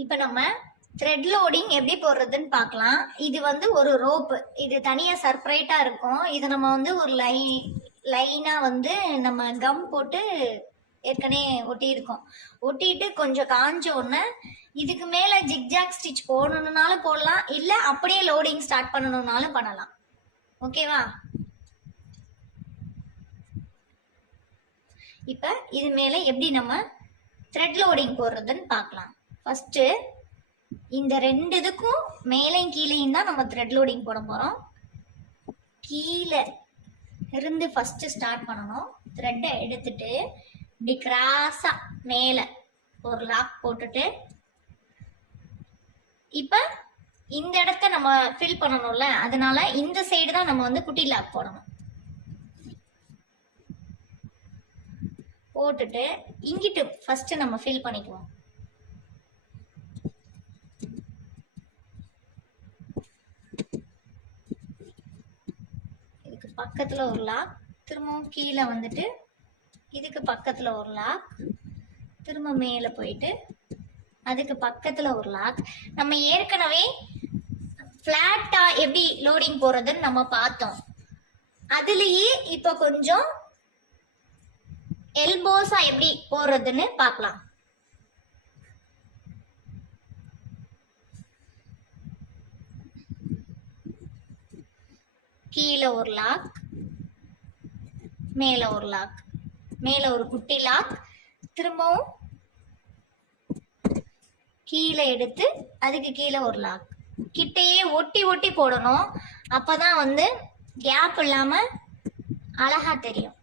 இப்போ நம்ம thread loading எப்படி போடுறதுன்னு பார்க்கலாம். இது வந்து ஒரு ரோப்பு, இது தனியா செப்பரேட்டா இருக்கும். இது நம்ம வந்து ஒரு லைனா வந்து நம்ம கம் போட்டு ஏற்கனவே ஒட்டியிருக்கோம். ஒட்டிட்டு கொஞ்சம் காஞ்ச உடனே இதுக்கு மேல ஜிக்ஜாக் ஸ்டிச் போடணும்னாலும் போடலாம், இல்ல அப்படியே லோடிங் ஸ்டார்ட் பண்ணணும்னாலும் பண்ணலாம். ஓகேவா? இப்ப இது மேல எப்படி நம்ம த்ரெட் லோடிங் போடுறதுன்னு பார்க்கலாம். ஃபர்ஸ்ட் இந்த ரெண்டு இதுக்கும் மேலையும் கீழையும் தான் நம்ம த்ரெட் லோடிங் போட போறோம். கீழே இருந்து ஃபர்ஸ்ட் ஸ்டார்ட் பண்ணணும். த்ரெட்டை எடுத்துட்டு இப்படி கிராஸா மேல ஒரு லாக் போட்டுட்டு இப்ப இந்த இடத்த நம்ம ஃபில் பண்ணணும்ல, அதனால இந்த சைடு தான் நம்ம வந்து குட்டி லாக் போடணும். போட்டுட்டு இங்கிட்டு ஃபர்ஸ்ட் நம்ம ஃபில் பண்ணிக்குவோம். இதுக்கு பக்கத்துல ஒரு லாக், திரும்பவும் கீழே வந்துட்டு இதுக்கு பக்கத்துல ஒரு லாக், திரும்ப மேல போயிட்டு அதுக்கு பக்கத்துல ஒரு லாக். நம்ம ஏற்கனவே பிளாட்டா எப்படி லோடிங் போறதுன்னு நம்ம பார்த்தோம். அதுலயே இப்ப கொஞ்சம் எல்போஸா எப்படி போடுறதுன்னு பார்க்கலாம். கீழே ஒரு லாக், மேல ஒரு லாக், மேல ஒரு குட்டி லாக், திரும்பவும் கீழே எடுத்து அதுக்கு கீழே ஒரு லாக். கிட்டையே ஒட்டி ஒட்டி போடணும், அப்பதான் வந்து கேப் இல்லாம அழகா தெரியும்.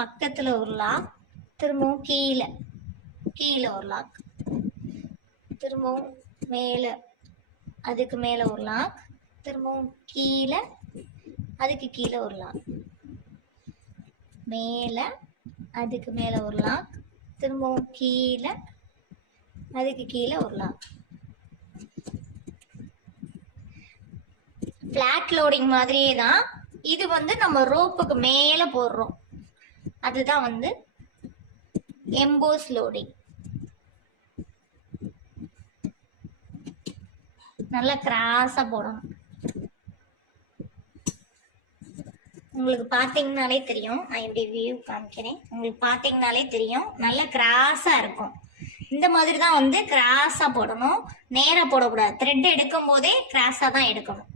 பக்கத்துல ஒரு லாக், திரும்பவும் கீழே கீழே ஒரு லாக், திரும்பவும் மேல அதுக்கு மேல ஒரு லாக், திரும்பவும் கீழே அதுக்கு கீழே ஒரு லாக், மேல அதுக்கு மேல ஒரு லாக், திரும்பவும் கீழே அதுக்கு கீழே ஒரு லாக். பிளாட் லோடிங் மாதிரியே தான் இது வந்து நம்ம ரோப்புக்கு மேல போடுறோம். அதுதான் வந்து எம்போஸ் லோடிங். நல்லா கிராஸா போடணும். உங்களுக்கு பார்த்தீங்கனாலே தெரியும், நான் இப்படி வியூ காமிக்கிறேன், உங்களுக்கு பார்த்தீங்கனாலே தெரியும் நல்லா கிராஸா இருக்கும். இந்த மாதிரி தான் வந்து கிராஸா போடணும், நேரா போடக்கூடாது. த்ரெட் எடுக்கும் போதே கிராஸா தான் எடுக்கணும்.